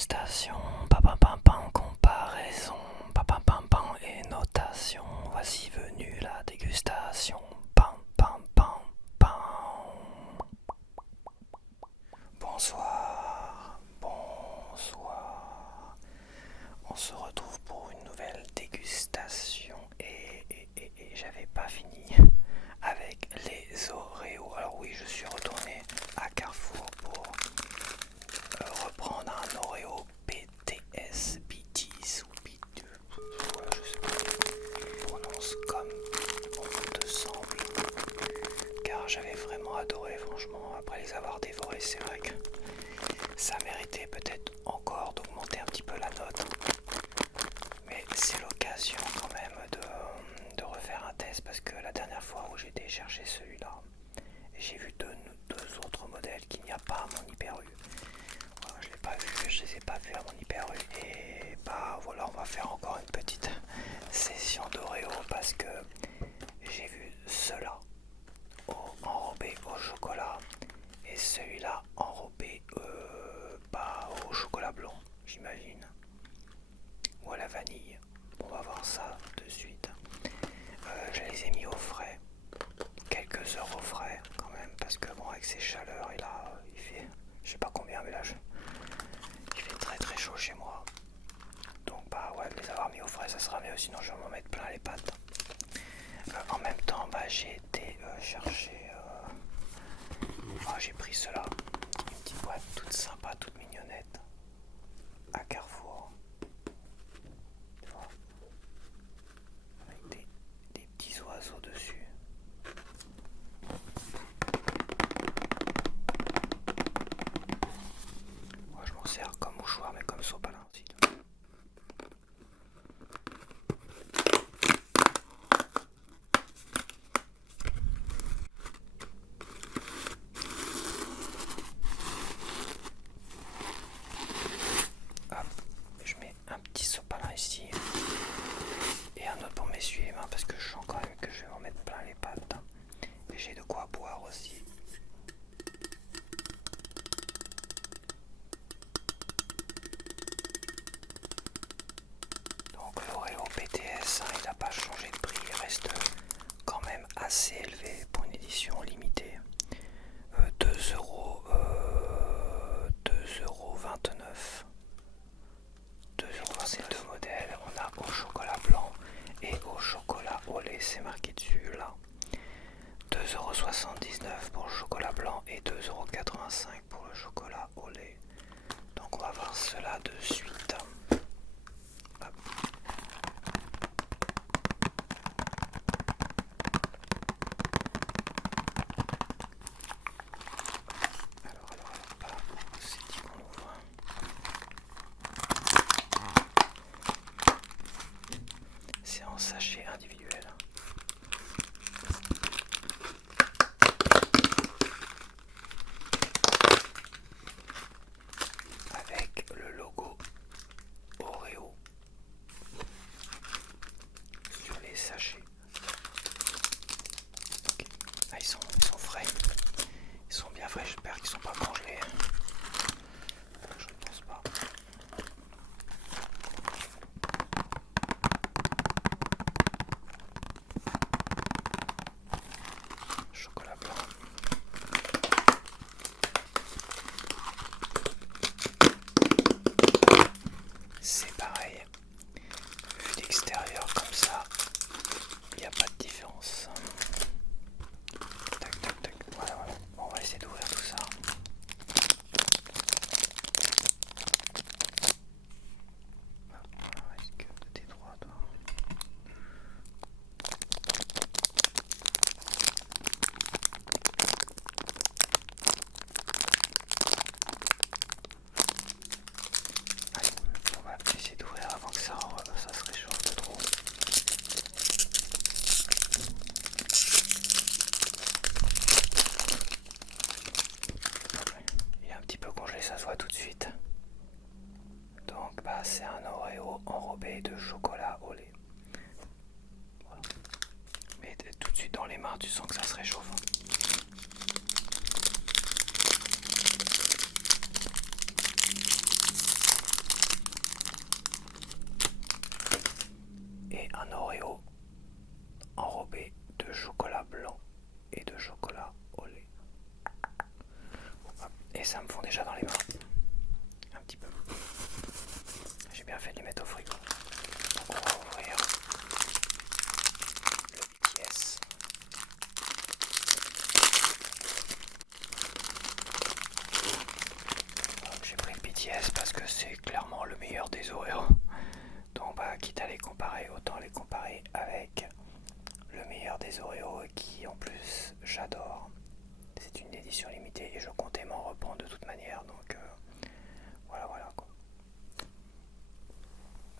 Dégustation, pam pam pam, comparaison, pam pam pam pam et notation. Voici venue la dégustation. Pam pam pam pam. Bonsoir, bonsoir. On se retrouve pour une nouvelle dégustation et j'avais pas fini avec les Oreos. Alors oui, je suis retourné à Carrefour pour reprendre un Oreo BTS, BTS ou BT, voilà, je sais pas, on prononce comme on te semble, car j'avais vraiment adoré, franchement, après les avoir dévorés, c'est vrai que ça méritait peut-être encore d'augmenter un petit peu la note, mais c'est l'occasion quand même de refaire un test, parce que la dernière fois où j'ai été chercher celui-là, j'ai vu deux autres modèles qu'il n'y a pas à mon Hyper U. Voilà, je les ai pas vus à mon Hyper U et bah voilà, on va faire encore une petite session d'Oreo parce que j'ai vu ceux-là enrobé au chocolat et celui-là enrobé au chocolat blanc, j'imagine, ou à la vanille. On va voir ça de suite. Je les ai mis au frais, quelques heures au frais quand même, parce que bon, avec ces chaleurs, et là il fait je sais pas combien, mais là il fait très très chaud chez moi, donc bah ouais, les avoir mis au frais ça sera mieux, sinon je vais m'en mettre plein les pattes. En même temps, bah j'ai été chercher j'ai pris cela, une petite boîte toute sympa, toute mignonnette à Carrefour, tu vois, avec des petits oiseaux dessus. Moi je m'en sers comme mouchoir, mais comme sopalin aussi. Hop, je mets un petit sopalin ici et un autre pour m'essuyer les mains parce que je sens quand même que je vais m'en mettre plein les pattes. Et j'ai de quoi boire aussi. Donc l'Oreo BTS, il n'a pas changé de prix, il reste quand même assez élevé pour une édition limitée. 2 euros, 2,29 €. C'est deux modèles, on a au chocolat blanc et au chocolat au lait, c'est marqué dessus là. 2,79 € pour le chocolat blanc et 2,85 € pour le chocolat au lait. Donc on va voir cela de suite. Hop. Alors, c'est dit qu'on ouvre. C'est en sachet individuel. Avec le logo Oreo sur les sachets. Okay. Ah, ils sont frais. Ils sont bien frais, j'espère qu'ils sont pas congelés. Je ne pense pas. Chocolat blanc. C'est pareil. Vu d'extérieur comme ça, il n'y a pas de différence. Tac tac tac. Voilà, voilà. Bon, on va essayer d'ouvrir tout ça. Risque de tes droits, toi. Allez, on va essayer d'ouvrir avant que ça se réchauffe de trop. Il est un petit peu congelé, ça se voit tout de suite. Donc bah c'est un Oreo enrobé de chocolat au lait. Voilà. Mais tout de suite dans les mains, tu sens que ça se réchauffe. fait de les mettre au frigo. Donc on va ouvrir le BTS. J'ai pris le BTS parce que c'est clairement le meilleur des Oreos. Donc bah quitte à les comparer, autant les comparer avec le meilleur des Oreos qui en plus j'adore. C'est une édition limitée et je comptais m'en reprendre de toute manière, donc voilà quoi.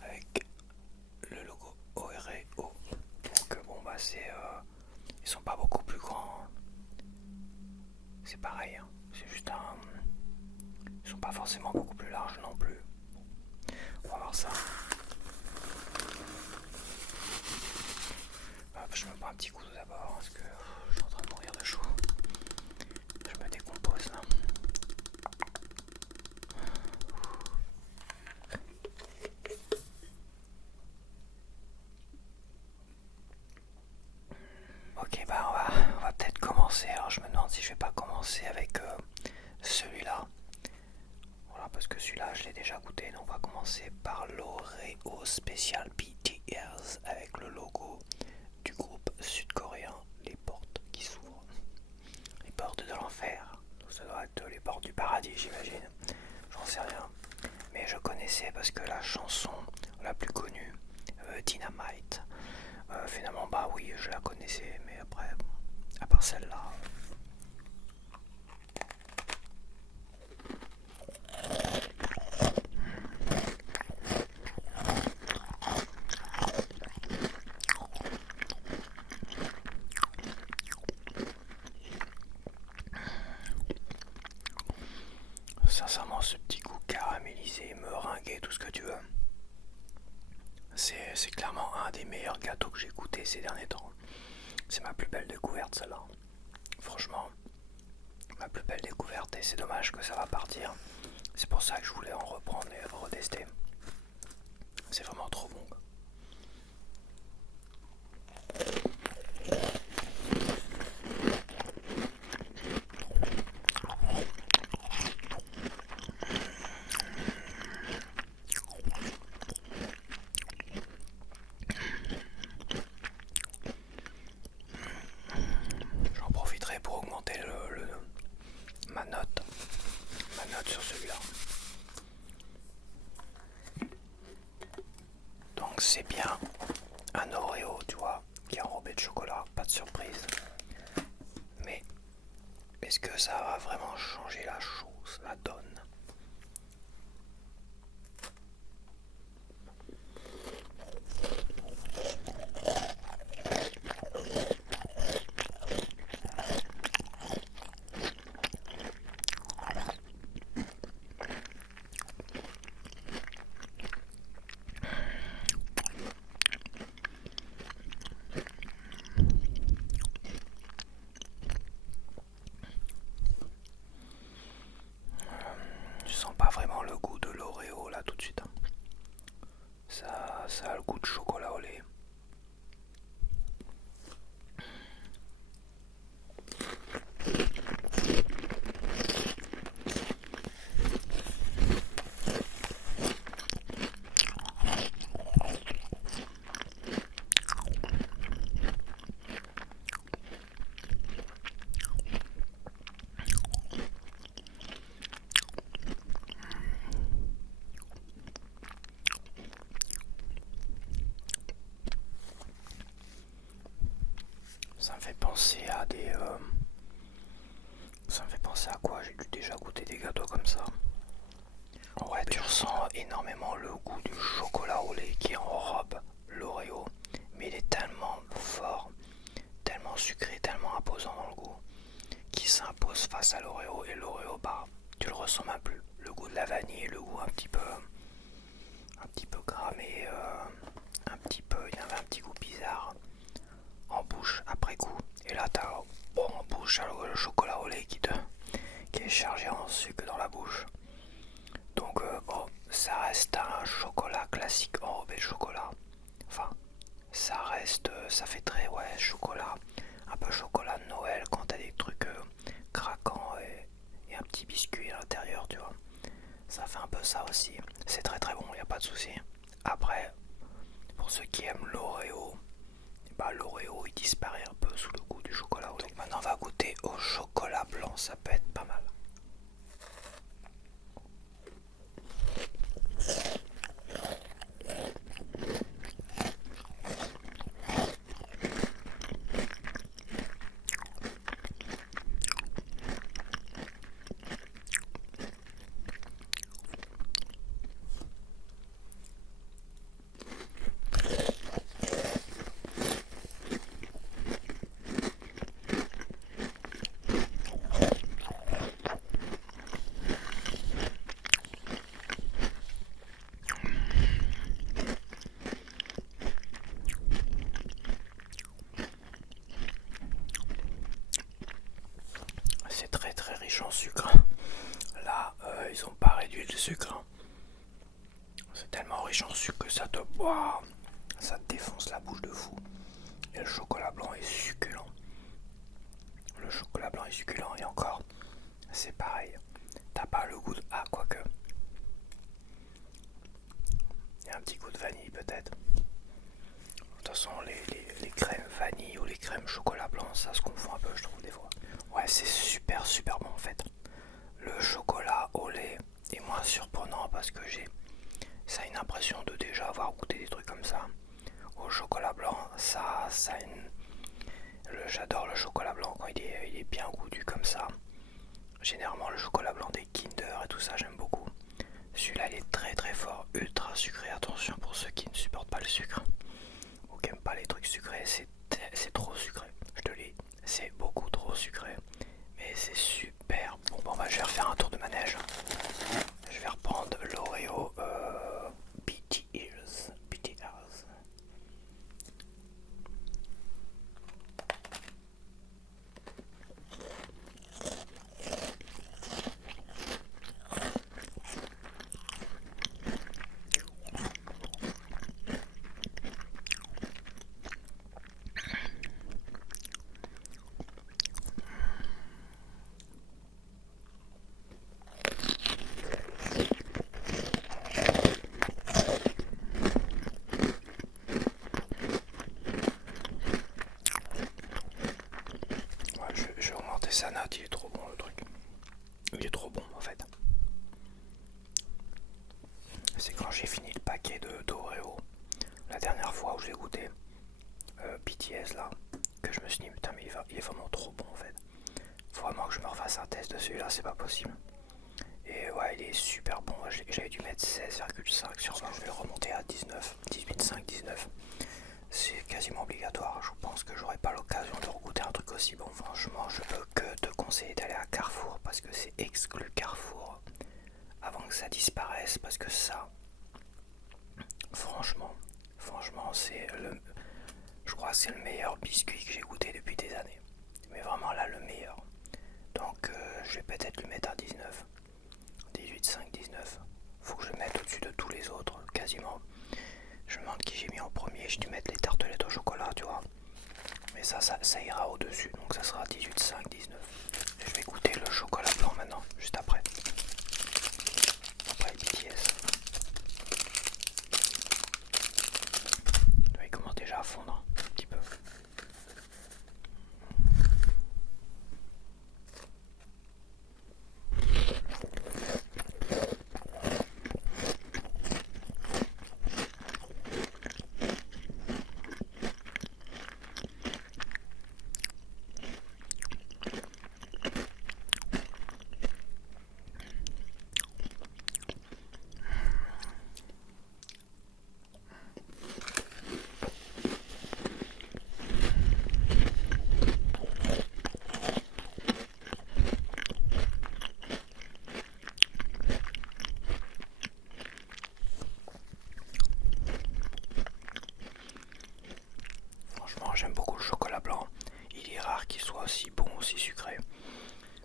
Avec le logo Oreo. Donc bon bah ils sont pas beaucoup plus grands. C'est pareil, hein. C'est juste ils sont pas forcément beaucoup plus larges non plus. On va voir ça. Hop, je me prends un petit coup d'abord parce que je suis en train de mourir de chaud. Je me décompose là. Ok, bah on va peut-être commencer. Alors je me demande si je vais pas commencer avec celui-là. Voilà, parce que celui-là je l'ai déjà goûté. Donc on va commencer par l'Oreo Special BTS avec le logo du groupe sud-coréen Les Portes qui s'ouvrent. Les portes de l'enfer. Ça doit être les portes du paradis, j'imagine. J'en sais rien. Mais je connaissais parce que la chanson la plus connue, Dynamite, finalement, bah oui, je la connaissais, mais après, bon, à part celle-là. Sincèrement, ce petit goût caramélisé, meringué, tout ce que tu veux, c'est clairement un des meilleurs gâteaux que j'ai goûté ces derniers temps. C'est ma plus belle découverte, celle-là. Franchement, ma plus belle découverte, et c'est dommage que ça va partir. C'est pour ça que je voulais en reprendre et le retester. C'est vraiment trop bon. J'en profiterai pour augmenter ma note sur celui-là. Donc c'est bien un Oreo, tu vois, qui est enrobé de chocolat, pas de surprise. Mais est-ce que ça va vraiment changer la chose, la donne? Je sens pas vraiment le goût de l'Oreo là tout de suite. Ça a le goût de chocolat au lait. Ça me fait penser à ça me fait penser à quoi? J'ai dû déjà goûter des gâteaux comme ça. Ouais, tu ressens énormément le goût du chocolat au lait qui enrobe l'Oreo. Mais il est tellement fort, tellement sucré, tellement imposant dans le goût, qui s'impose face à l'Oreo. Et l'Oreo, bah, tu le ressens même plus. Le goût de la vanille, le goût un petit peu gramé, il avait un petit goût bizarre en bouche après coup. Et là, t'as bon en bouche le chocolat au lait qui est chargé en sucre dans la bouche. Donc bon, ça reste un chocolat classique enrobé de chocolat. Enfin, ça fait très chocolat, un peu chocolat de Noël quand t'as des trucs craquants et un petit biscuit à l'intérieur, tu vois. ça fait un peu ça aussi. C'est très très bon, il n'y a pas de souci. Après, pour ceux qui aiment l'Oreo, bah l'Oreo il disparaît un peu sous le goût du chocolat. Donc maintenant on va goûter au chocolat blanc, ça peut être pas mal. C'est très très riche en sucre. Là, ils ont pas réduit le sucre. C'est tellement riche en sucre que ça te boit. Ça te défonce la bouche de fou. Et le chocolat blanc est succulent. Le chocolat blanc est succulent et encore, c'est pareil. T'as pas le goût de... Ah, quoique. Il y a un petit goût de vanille peut-être. De toute façon, les crèmes vanille ou les crèmes chocolat blanc, ça se confond un peu, je trouve, des fois. Ouais, c'est super super bon en fait. Le chocolat au lait est moins surprenant parce que ça a une impression de déjà avoir goûté des trucs comme ça. Au chocolat blanc, j'adore le chocolat blanc quand il est bien goûtu comme ça. Généralement le chocolat blanc des Kinder et tout ça j'aime beaucoup. Celui-là il est très très fort, ultra sucré. Attention pour ceux qui ne supportent pas le sucre ou qui n'aiment pas les trucs sucrés, c'est trop sucré. Je te le dis, c'est beaucoup trop sucré. Mais c'est super bon. Bon bah je vais refaire un tour de manège. Je vais reprendre l'Oreo BTS. Je vais augmenter sa note, il est trop bon le truc. Il est trop bon en fait. C'est quand j'ai fini le paquet d'Oreo, la dernière fois où j'ai goûté BTS là, que je me suis dit putain mais il est vraiment trop bon en fait. Faut vraiment que je me refasse un test de celui-là, c'est pas possible. Et ouais il est super bon, j'avais dû mettre 16,5 sur 20, je vais le remonter à 19, 18,5, 19. C'est quasiment obligatoire, je pense que j'aurai pas l'occasion de regoûter un truc aussi bon. Franchement je peux que te conseiller d'aller à Carrefour parce que c'est exclu Carrefour avant que ça disparaisse, parce que ça franchement je crois que c'est le meilleur biscuit que j'ai goûté depuis des années, mais vraiment là le meilleur. Donc je vais peut-être lui mettre à 19, 18,5, 19. Faut que je le mette au-dessus de tous les autres quasiment. Je me demande qui j'ai mis en premier, j'ai dû mettre les tartelettes au chocolat tu vois, mais ça ira au-dessus, donc ça sera 18,5, 19. Et je vais goûter le chocolat blanc maintenant, juste après le BTS. Il commence déjà à fondre un petit peu. J'aime beaucoup le chocolat blanc. Il est rare qu'il soit aussi bon, aussi sucré.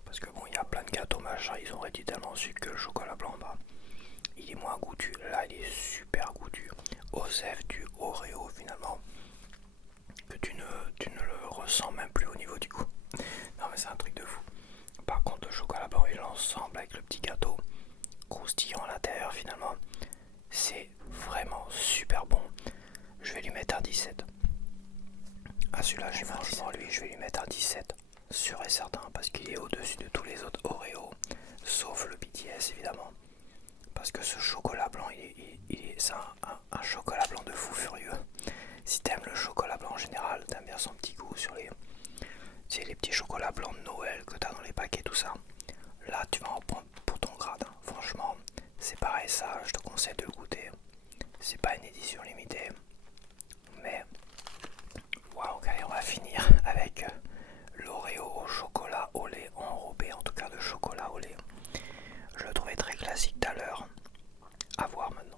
Parce que bon, il y a plein de gâteaux machin, ils ont réduit tellement de sucre que le chocolat blanc, bah, il est moins goûtu. Là, il est super goûtu. Osef du Oreo finalement, que tu ne le ressens même plus au niveau du goût. Non mais c'est un truc de fou. Par contre, le chocolat blanc et l'ensemble avec le petit gâteau, croustillant à l'intérieur finalement. C'est vraiment super bon. Je vais lui mettre un 17. Ah celui-là, franchement lui, je vais lui mettre un 17. Sûr et certain, parce qu'il est au-dessus de tous les autres Oreo, sauf le BTS évidemment. Parce que ce chocolat blanc, c'est un chocolat blanc de fou furieux. Si t'aimes le chocolat blanc en général, t'aimes bien son petit goût sur les petits chocolats blancs de Noël que t'as dans les paquets, tout ça. Là, tu vas en prendre pour ton grade. Hein. Franchement, c'est pareil ça, je te conseille de le goûter. C'est pas une édition limitée. Mais, waouh, ok, on va finir avec l'Oreo au chocolat au lait enrobé, en tout cas de chocolat au lait. Je le trouvais très classique tout à l'heure. À voir maintenant.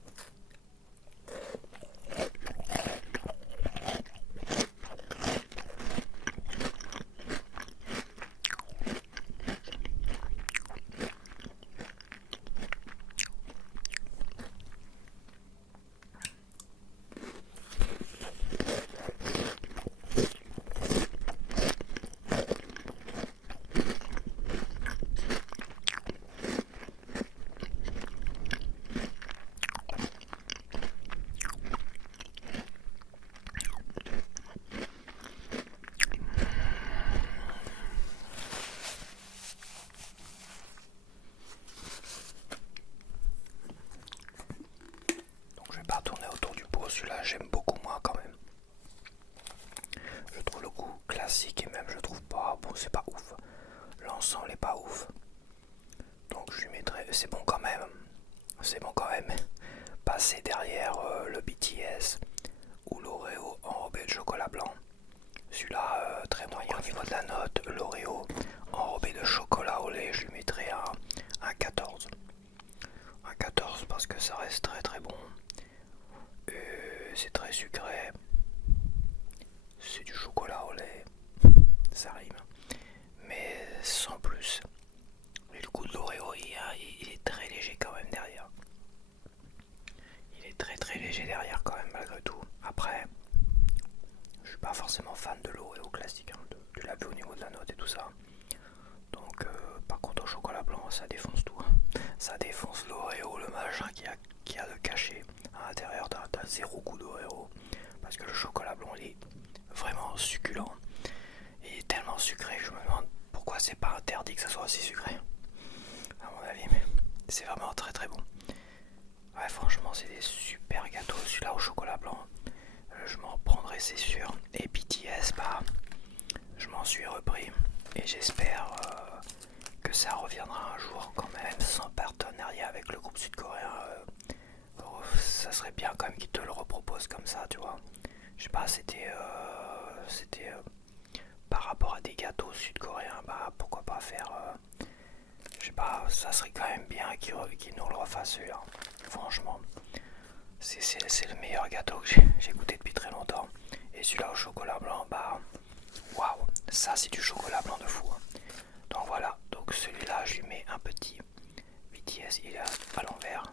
Pas tourner autour du pot, celui-là j'aime beaucoup moins quand même. Je trouve le goût classique et même je trouve pas bon, c'est pas ouf. L'ensemble est pas ouf. Donc je lui mettrai, c'est bon quand même. C'est bon quand même. Passer derrière le BTS ou l'Oreo enrobé de chocolat blanc. Celui-là très moyen au niveau de la note. L'Oreo enrobé de chocolat au lait, je lui mettrai un 14. Un 14 parce que ça reste très très bon. C'est très sucré. C'est du chocolat au lait. Ça rime. Mais sans plus. Et le goût de l'Oreo, il est très léger quand même derrière. Il est très très léger derrière quand même malgré tout. Après, je suis pas forcément fan de l'Oreo classique. Hein. Tu l'as vu au niveau de la note et tout ça. Donc par contre au chocolat blanc, ça défonce tout. Ça défonce l'Oreo, le machin qui a de caché à l'intérieur d'un zéro goût d'Oreo. Parce que le chocolat blanc, il est vraiment succulent. Il est tellement sucré que je me demande pourquoi c'est pas interdit que ça soit aussi sucré. À mon avis, mais c'est vraiment très très bon. Ouais, franchement, c'est des super gâteaux. Celui-là au chocolat blanc, je m'en reprendrai, c'est sûr. Et BTS, bah, je m'en suis repris. Et j'espère que ça reviendra un jour quand même, sans partenariat avec le groupe sud-coréen. Ça serait bien quand même qu'ils te le reproposent comme ça, tu vois. Je sais pas, c'était par rapport à des gâteaux sud-coréens, bah pourquoi pas faire, je sais pas, ça serait quand même bien qu'ils nous le refassent celui-là. Franchement, c'est le meilleur gâteau que j'ai goûté depuis très longtemps. Et celui-là au chocolat blanc, bah waouh, ça c'est du chocolat blanc de fou. Hein. Donc voilà, donc celui-là je lui mets un petit BTS, il est à l'envers.